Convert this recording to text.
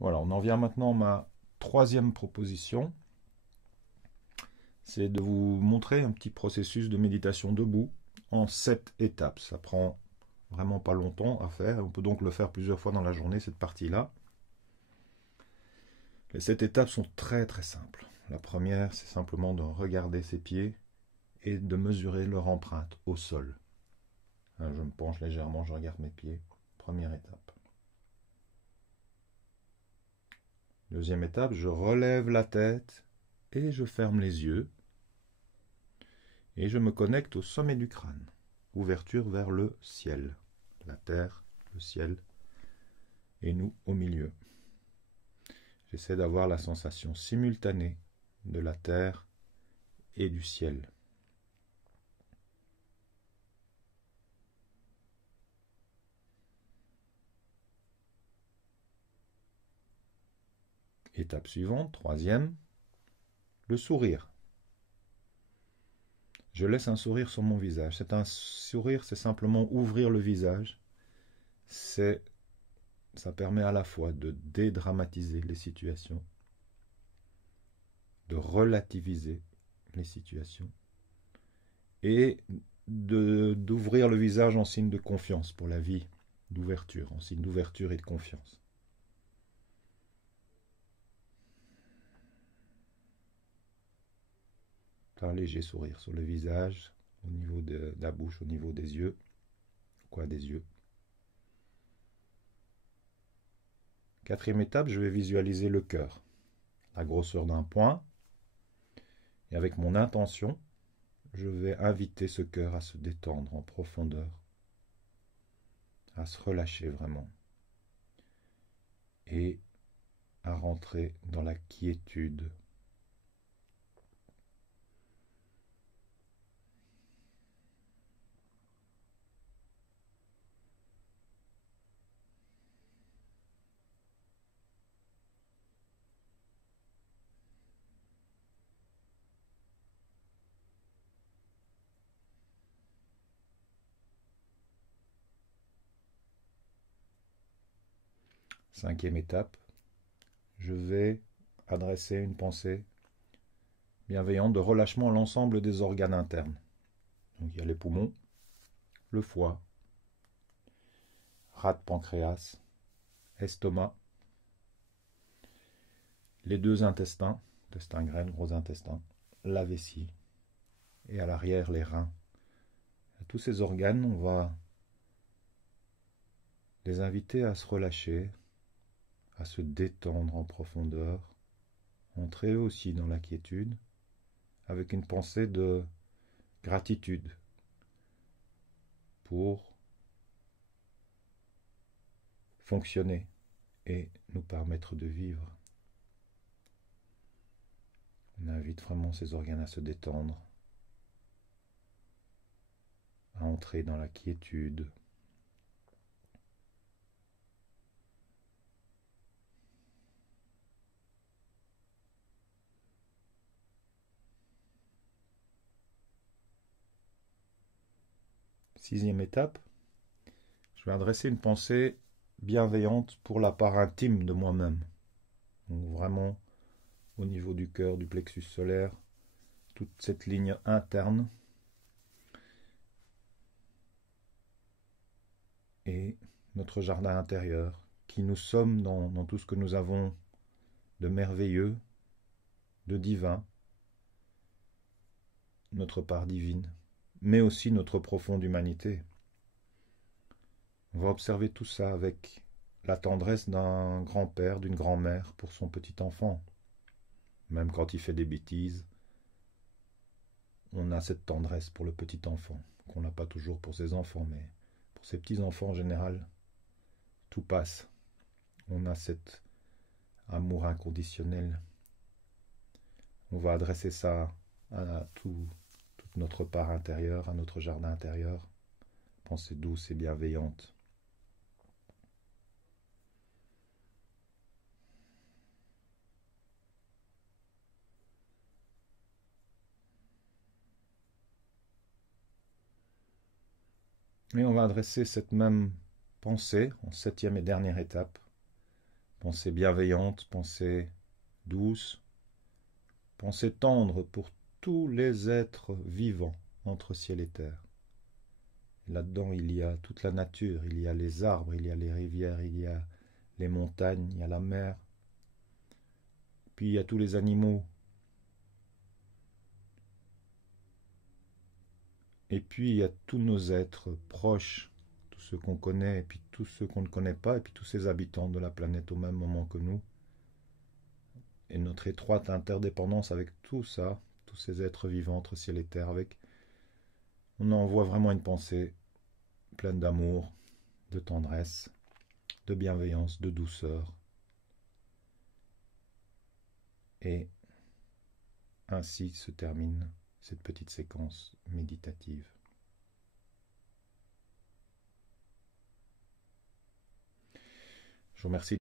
Voilà, on en vient maintenant à ma troisième proposition. C'est de vous montrer un petit processus de méditation debout en 7 étapes. Ça prend vraiment pas longtemps à faire. On peut donc le faire plusieurs fois dans la journée, cette partie-là. Les 7 étapes sont très très simples. La première, c'est simplement de regarder ses pieds et de mesurer leur empreinte au sol. Je me penche légèrement, je regarde mes pieds. Première étape. Deuxième étape, je relève la tête et je ferme les yeux. Et je me connecte au sommet du crâne. Ouverture vers le ciel. La terre, le ciel, et nous au milieu. J'essaie d'avoir la sensation simultanée de la terre et du ciel. Étape suivante, troisième, le sourire. Je laisse un sourire sur mon visage. C'est un sourire, c'est simplement ouvrir le visage. Ça permet à la fois de dédramatiser les situations, de relativiser les situations et d'ouvrir le visage en signe de confiance pour la vie, d'ouverture, en signe d'ouverture et de confiance. Un léger sourire sur le visage, au niveau de la bouche, au niveau des yeux. Quoi, des yeux? Quatrième étape, je vais visualiser le cœur. La grosseur d'un point. Et avec mon intention, je vais inviter ce cœur à se détendre en profondeur, à se relâcher vraiment. Et à rentrer dans la quiétude. Cinquième étape, je vais adresser une pensée bienveillante de relâchement à l'ensemble des organes internes. Donc il y a les poumons, le foie, rate pancréas, estomac, les deux intestins, intestin grêle, gros intestin, la vessie, et à l'arrière les reins. Tous ces organes, on va les inviter à se relâcher, à se détendre en profondeur, entrer aussi dans la quiétude, avec une pensée de gratitude pour fonctionner et nous permettre de vivre. On invite vraiment ces organes à se détendre, à entrer dans la quiétude. Sixième étape, je vais adresser une pensée bienveillante pour la part intime de moi-même. Donc vraiment au niveau du cœur, du plexus solaire, toute cette ligne interne. Et notre jardin intérieur, qui nous sommes dans tout ce que nous avons de merveilleux, de divin, notre part divine, mais aussi notre profonde humanité. On va observer tout ça avec la tendresse d'un grand-père, d'une grand-mère pour son petit enfant. Même quand il fait des bêtises, on a cette tendresse pour le petit enfant, qu'on n'a pas toujours pour ses enfants, mais pour ses petits-enfants en général, tout passe. On a cet amour inconditionnel. On va adresser ça à toute notre part intérieure, à notre jardin intérieur. Pensée douce et bienveillante. Et on va adresser cette même pensée en septième et dernière étape pensée bienveillante, pensée douce, pensée tendre pour tous les êtres vivants entre ciel et terre. Là-dedans, il y a toute la nature, il y a les arbres, il y a les rivières, il y a les montagnes, il y a la mer. Puis il y a tous les animaux. Et puis il y a tous nos êtres proches, tous ceux qu'on connaît, et puis tous ceux qu'on ne connaît pas, et puis tous ces habitants de la planète au même moment que nous. Et notre étroite interdépendance avec tout ça, tous ces êtres vivants entre ciel et terre, on envoie vraiment une pensée pleine d'amour, de tendresse, de bienveillance, de douceur. Et ainsi se termine cette petite séquence méditative. Je vous remercie